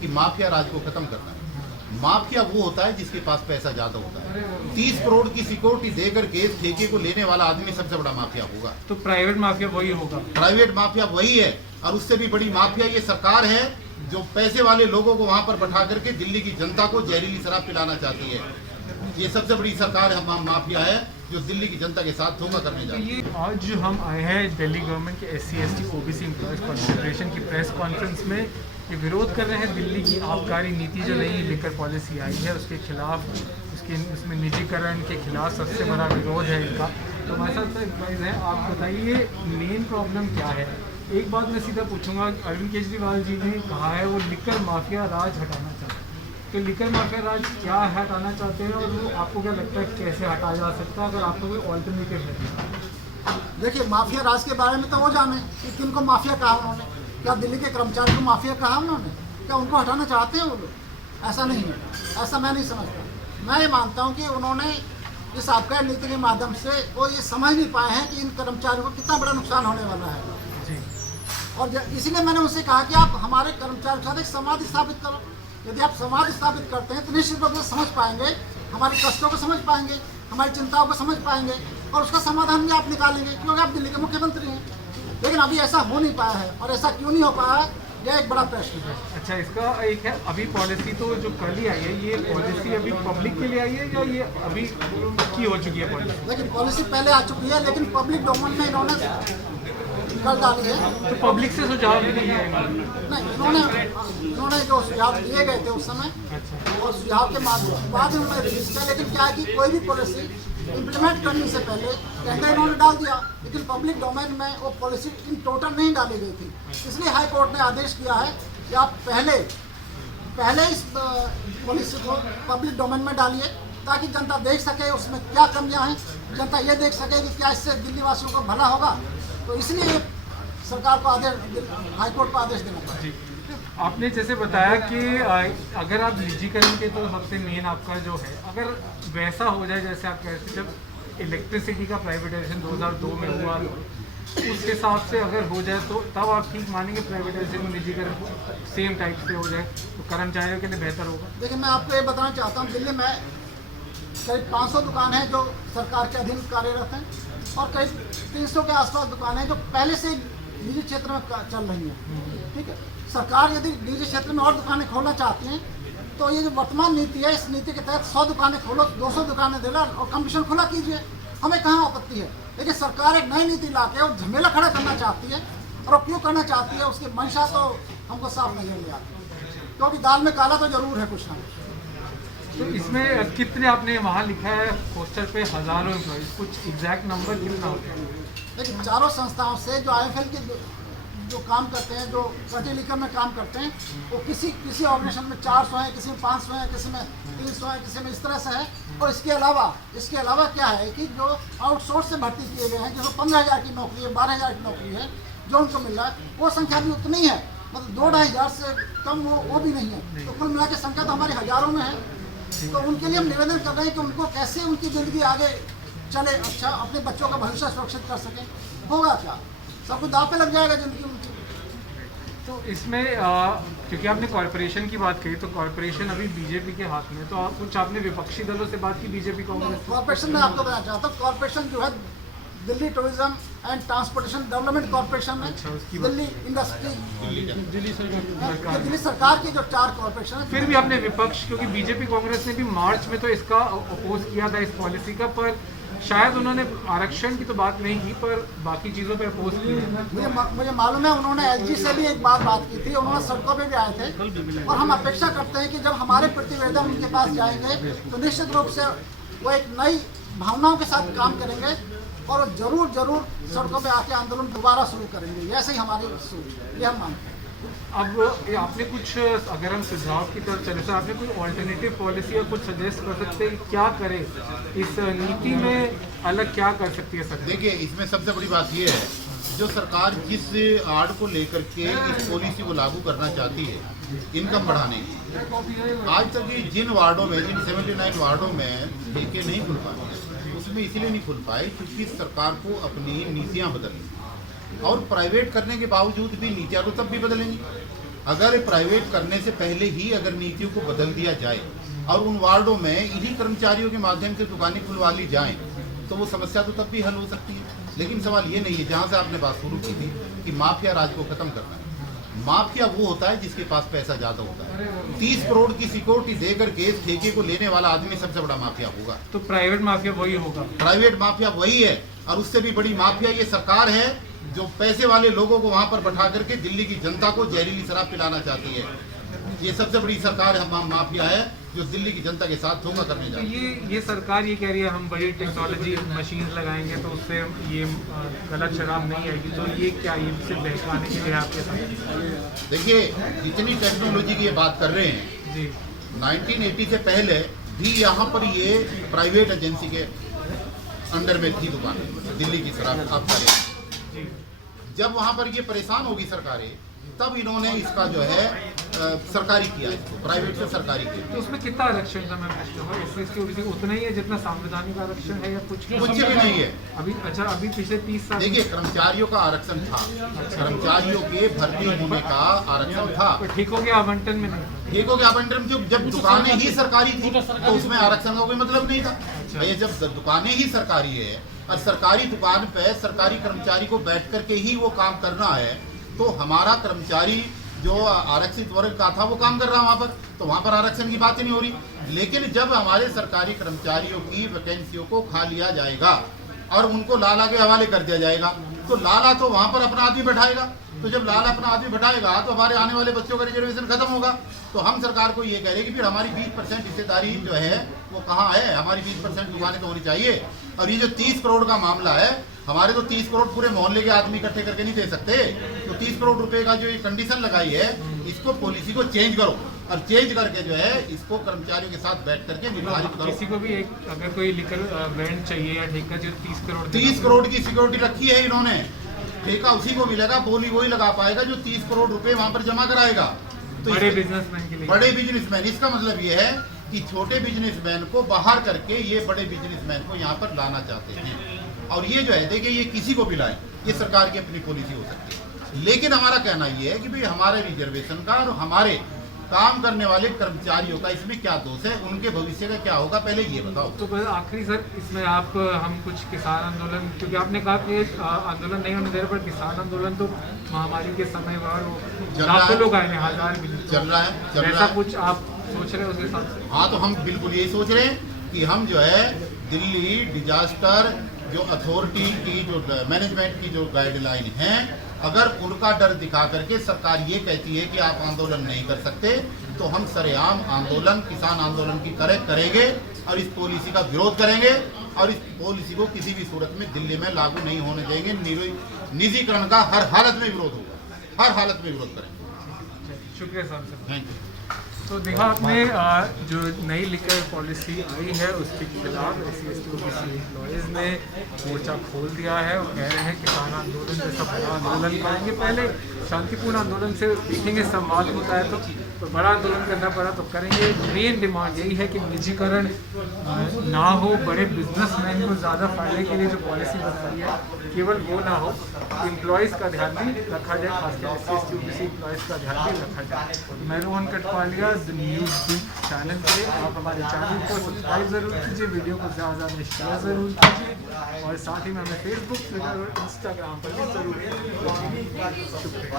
कि माफिया राज को खत्म करना है। माफिया वो होता है जिसके पास पैसा ज्यादा होता है। 30 करोड़ की सिक्योरिटी देकर के इस ठेके को लेने वाला आदमी सबसे बड़ा माफिया होगा। तो प्राइवेट माफिया वही होगा? प्राइवेट माफिया वही है, और उससे भी बड़ी माफिया ये सरकार है जो पैसे वाले लोगों को वहां पर बैठा करके दिल्ली की जनता को जहरीली शराब पिलाना चाहती है। ये सबसे बड़ी सरकार है, माफिया है जो दिल्ली की जनता के साथ धोखा करने जा रही है। आज जो हम आए हैं दिल्ली गवर्नमेंट के SC ST OBC employees confederation की प्रेस कॉन्फ्रेंस में, ये विरोध कर रहे हैं दिल्ली की आबकारी नीति जो नई लिकर पॉलिसी आई है उसके खिलाफ, उसमें निजीकरण के खिलाफ सबसे बड़ा विरोध है इनका। तो हमारे साथ एम्प्लॉयज़ हैं, आप बताइए मेन प्रॉब्लम क्या है? एक बात मैं सीधा पूछूंगा, अरविंद केजरीवाल जी ने कहा है वो लिकर माफिया राज हटाना चाहते हैं, तो लिकर माफिया राज क्या हटाना चाहते हैं और वो आपको क्या लगता है कैसे हटाया जा सकता है, अगर आपको कोई ऑल्टरनेटिव है? देखिए, माफिया राज के बारे में तो वो जाने कि किनको माफिया कहा उन्होंने। क्या दिल्ली के कर्मचारी को माफिया कहा उन्होंने? क्या उनको हटाना चाहते हैं वो लोग? ऐसा नहीं है, ऐसा मैं नहीं समझता। मैं ये मानता हूँ कि उन्होंने इस आबकारी नीति के माध्यम से वो ये समझ नहीं पाए हैं कि इन कर्मचारियों को कितना बड़ा नुकसान होने वाला है। और इसीलिए मैंने उनसे कहा कि आप हमारे कर्मचारियों के साथ एक संवाद स्थापित करो। यदि आप संवाद स्थापित करते हैं तो निश्चित रूप से समझ पाएंगे, हमारे कष्टों को समझ पाएंगे, हमारी चिंताओं को समझ पाएंगे और उसका समाधान भी आप निकालेंगे, क्योंकि आप दिल्ली के मुख्यमंत्री हैं। लेकिन अभी ऐसा हो नहीं पाया है, और ऐसा क्यों नहीं हो पाया, यह एक बड़ा प्रश्न है। अच्छा, इसका एक है, अभी पॉलिसी तो जो कल ही आई है, ये पॉलिसी अभी पब्लिक के लिए आई है या ये अभी की हो चुकी है पॉलिसी? लेकिन पॉलिसी पहले आ चुकी है, लेकिन पब्लिक डोमेन में इन्होंने कर डाली है। तो पब्लिक से सुझाव भी नहीं है? नहीं, इन्होंने जो सुझाव दिए गए थे उस समय, और सुझाव के बाद उन्होंने रिलीज किया। लेकिन क्या है कि कोई भी पॉलिसी इम्प्लीमेंट करने से पहले टेंडर इन्होंने डाल दिया, लेकिन पब्लिक डोमेन में वो पॉलिसी इन टोटल नहीं डाली गई थी। इसलिए हाई कोर्ट ने आदेश किया है कि आप पहले इस पॉलिसी को पब्लिक डोमेन में डालिए, ताकि जनता देख सके उसमें क्या कमियां हैं, जनता ये देख सके कि क्या इससे दिल्ली वासियों को भला होगा। तो इसलिए सरकार को हाई कोर्ट को आदेश देना पड़ा। आपने जैसे बताया कि अगर आप निजीकरण के, तो सबसे मेन आपका जो है, अगर वैसा हो जाए जैसे आप कह रहे थे जब इलेक्ट्रिसिटी का प्राइवेटाइजेशन 2002 में हुआ, उस हिसाब से अगर हो जाए तो तब आप ठीक मानेंगे प्राइवेटाइजेशन निजीकरण सेम टाइप से हो जाए तो कर्मचारियों के लिए बेहतर होगा? देखिए, मैं आपको ये बताना चाहता हूँ, दिल्ली में करीब 500 दुकान हैं जो सरकार के अधीन कार्यरत हैं, और करीब 300 के आसपास दुकानें हैं जो पहले से निजी क्षेत्र में चल रही हैं। ठीक है, सरकार यदि निजी क्षेत्र में और दुकानें खोलना चाहती हैं तो ये जो वर्तमान नीति है, इस नीति के तहत 100 दुकानें खोलो, 200 दुकानें दिला और कंपटीशन खुला कीजिए, हमें कहाँ आपत्ति है। लेकिन सरकार एक नई नीति ला के और झमेला खड़ा करना चाहती है, और वो क्यों करना चाहती है उसकी मंशा तो हमको साफ नजर नहीं आती, क्योंकि दाल में काला तो जरूर है कुछ ना कुछ। तो इसमें कितने आपने वहाँ लिखा है पोस्टर पे, हजारों एम्प्लॉइज, कुछ एग्जैक्ट नंबर कितना होता है? लेकिन चारों संस्थाओं से जो IFL के जो काम करते हैं, जो फर्टी लिकर में काम करते हैं, वो किसी ऑर्गेनाइजेशन में 400 हैं, किसी में 500 हैं, किसी में 300 हैं, किसी में इस तरह से है। और इसके अलावा क्या है कि जो आउटसोर्स से भर्ती किए गए हैं, जिसमें 15,000 की नौकरी है, 12,000 की नौकरी है, जो उनको मिल रहा है वो संख्या भी उतनी है, मतलब 2-2,500 से कम वो भी नहीं है। तो कुल मिला के संख्या तो हमारी हजारों में है। तो उनके लिए हम निवेदन कर रहे हैं कि उनको कैसे उनकी ज़िंदगी आगे चले, अच्छा अपने बच्चों का भविष्य सुरक्षित कर सकें। होगा क्या, सब कुछ दाव पे लग जाएगा ज़िंदगी उनकी। तो इसमें क्योंकि आपने कॉर्पोरेशन की बात कही, तो कॉर्पोरेशन अभी बीजेपी के हाथ में, तो आप कुछ आपने विपक्षी दलों से बात की बीजेपी कांग्रेस? कॉर्पोरेशन में आपको बताना चाहता हूँ, कॉर्पोरेशन जो है Delhi tourism and transportation development corporation में, दिल्ली इंडस्ट्री, दिल्ली सरकार की जो 4 कॉर्पोरेशन है। फिर भी आपने विपक्ष, क्योंकि बीजेपी कांग्रेस ने भी मार्च में तो इसका अपोज किया था इस पॉलिसी का, पर शायद उन्होंने आरक्षण की तो बात नहीं की, पर बाकी चीज़ों पे अपोज किया। मुझे मालूम है उन्होंने LG से भी एक बात की थी, उन्होंने सड़कों पे भी आए थे, और हम अपेक्षा करते हैं कि जब हमारे प्रतिवेदन उनके पास जाएंगे तो निश्चित रूप से वो एक नई भावनाओं के साथ काम करेंगे, और जरूर सड़कों पे आके आंदोलन दोबारा शुरू करेंगे। ऐसे ही हमारी सोच है, ये हम मानते हैं। अब आपने कुछ, अगर हम सुझाव की तरफ चले तो आपने कोई ऑल्टरनेटिव पॉलिसी या कुछ सजेस्ट कर सकते हैं क्या करे इस नीति में, अलग क्या कर सकती है सरकार? देखिए, इसमें सबसे बड़ी बात यह है, जो सरकार जिस आड़ को लेकर के इस पॉलिसी को लागू करना चाहती है, इनकम बढ़ाने की, आज तक जिन वार्डों में, जिन 79 वार्डों में ठेके नहीं खुल पाए, उसमें इसीलिए नहीं खुल पाए क्योंकि सरकार को अपनी नीतियाँ बदलनी, और प्राइवेट करने के बावजूद भी नीतियाँ तो तब भी बदलेंगी। अगर प्राइवेट करने से पहले ही अगर नीतियों को बदल दिया जाए और उन वार्डों में इन्हीं कर्मचारियों के माध्यम से दुकानें खुलवा ली जाएं तो वो समस्या तो तब भी हल हो सकती है। लेकिन सवाल ये नहीं है, जहाँ से आपने बात शुरू की थी कि माफिया राज को खत्म करना है। माफिया वो होता है जिसके पास पैसा ज्यादा होता है। 30 करोड़ की सिक्योरिटी देकर के ठेके को लेने वाला आदमी सबसे बड़ा माफिया होगा। तो प्राइवेट माफिया वही होगा। प्राइवेट माफिया वही है, और उससे भी बड़ी माफिया ये सरकार है जो पैसे वाले लोगों को वहां पर बैठा करके दिल्ली की जनता को जहरीली शराब पिलाना चाहती है। ये सबसे बड़ी सरकार है, माफिया है जो दिल्ली की जनता के साथ धोखा करने तो जाती है। ये सरकार ये कह रही है हम बड़ी टेक्नोलॉजी मशीन लगाएंगे तो उससे ये गलत शराब नहीं आएगी, तो ये क्या, ये सिर्फ बहकाने के लिए आपके साथ? देखिए, जितनी टेक्नोलॉजी की ये बात कर रहे हैं जी, 1980 से पहले भी यहाँ पर ये प्राइवेट एजेंसी के अंडर में थी दुकान, दिल्ली की शराब आबकारी। जी, जब वहाँ पर ये परेशान होगी सरकारें तब इन्होंने इसका जो है सरकारी किया, इसको प्राइवेट से सरकारी किया। तो उसमें कितना आरक्षण था? मैं पूछता हूँ, इसकी ओबीसी उतना ही है जितना संवैधानिक आरक्षण है या कुछ भी नहीं है अभी? अच्छा, अभी पिछले 30 साल देखिए, कर्मचारियों का आरक्षण था, कर्मचारियों के भर्ती होने का आरक्षण था। ठेकों के आवंटन में नहीं। ठेकों के आवंटन में जब दुकानें ही सरकारी थी तो उसमें आरक्षण का कोई मतलब नहीं था। भैया, जब दुकानें ही सरकारी है और सरकारी दुकान पे सरकारी कर्मचारी को बैठ करके ही वो काम करना है, तो हमारा कर्मचारी जो आरक्षित वर्ग का था वो काम कर रहा है वहाँ पर, तो वहाँ पर आरक्षण की बात ही नहीं हो रही। लेकिन जब हमारे सरकारी कर्मचारियों की वैकेंसियों को खा लिया जाएगा और उनको लाला के हवाले कर दिया जाएगा, तो लाला तो वहाँ पर अपना आदमी बैठाएगा। तो जब लाला अपना आदमी बैठाएगा तो हमारे आने वाले बच्चों का रिजर्वेशन खत्म होगा। तो हम सरकार को ये कह रहे हैं कि फिर हमारी 20% हिस्सेदारी जो है वो कहाँ है? हमारी 20% दुकानें तो होनी चाहिए। और ये जो 30 करोड़ का मामला है, हमारे तो 30 करोड़ पूरे मोहल्ले के आदमी इकट्ठे करके नहीं दे सकते। तो 30 करोड़ रुपए का जो ये कंडीशन लगाई है, इसको पॉलिसी को चेंज करो और चेंज करके जो है इसको कर्मचारियों के साथ बैठ करके निर्धारित करो। किसी को भी एक अगर कोई लिकर वेंट चाहिए या ठेका जो 30 करोड़ की सिक्योरिटी रखी है इन्होंने, ठेका उसी को मिलेगा, बोली वही लगा पाएगा जो 30 करोड़ रुपए वहां पर जमा कराएगा। तो बड़े बिजनेसमैन के लिए, बड़े बिजनेसमैन, इसका मतलब ये है कि छोटे बिजनेसमैन को बाहर करके ये बड़े बिजनेसमैन को यहाँ पर लाना चाहते हैं। और ये जो है, देखिए, ये किसी को भी लाए, ये सरकार की अपनी पॉलिसी हो सकती है। लेकिन हमारा कहना ये है कि भाई हमारे रिजर्वेशन का और हमारे काम करने वाले कर्मचारियों का इसमें क्या दोष है, उनके भविष्य का क्या होगा, पहले ये बताओ। तो बस आखिरी सर, इसमें आप हम कुछ किसान आंदोलन, क्योंकि आपने कहा कि आंदोलन नहीं होने दे रहे, पर किसान आंदोलन तो महामारी के समय बाद लाखों लोग आए हैं, हजार भी चल रहा है ऐसा कुछ आप सोच रहे हो उस हिसाब से? हाँ, तो हम बिल्कुल यही सोच रहे हैं कि हम जो है दिल्ली डिजास्टर जो अथॉरिटी की जो मैनेजमेंट की जो गाइडलाइन है, अगर उनका डर दिखा करके सरकार ये कहती है कि आप आंदोलन नहीं कर सकते, तो हम सरेआम आंदोलन, किसान आंदोलन की तरह करेंगे और इस पॉलिसी का विरोध करेंगे और इस पॉलिसी को किसी भी सूरत में दिल्ली में लागू नहीं होने देंगे। निजीकरण का हर हालत में विरोध होगा, हर हालत में विरोध करेंगे। शुक्रिया साहब। Thank you. तो देखा आपने जो नई लिकर पॉलिसी आई है उसके खिलाफ SC/ST OBC एम्प्लॉयज़ ने मोर्चा खोल दिया है और कह रहे हैं किसान आंदोलन जैसा बड़ा आंदोलन करेंगे। पहले शांतिपूर्ण आंदोलन से देखेंगे, संवाद होता है तो बड़ा आंदोलन करना पड़ा तो करेंगे। मेन डिमांड यही है कि निजीकरण ना हो, बड़े बिजनेसमैन को ज़्यादा फायदे के लिए जो पॉलिसी बताई है केवल वो ना हो, एम्प्लॉयज़ का ध्यान भी रखा जाए, खासकर SC/ST OBC एम्प्लॉयज़ का ध्यान भी रखा जाए। मैं Rohan Katwalia, the news beat channel पे, आप हमारे चैनल को सब्सक्राइब ज़रूर कीजिए, वीडियो को ज़्यादा में शेयर ज़रूर कीजिए और साथ ही में हमें फेसबुक, ट्विटर और इंस्टाग्राम पर भी ज़रूर शुक्रिया।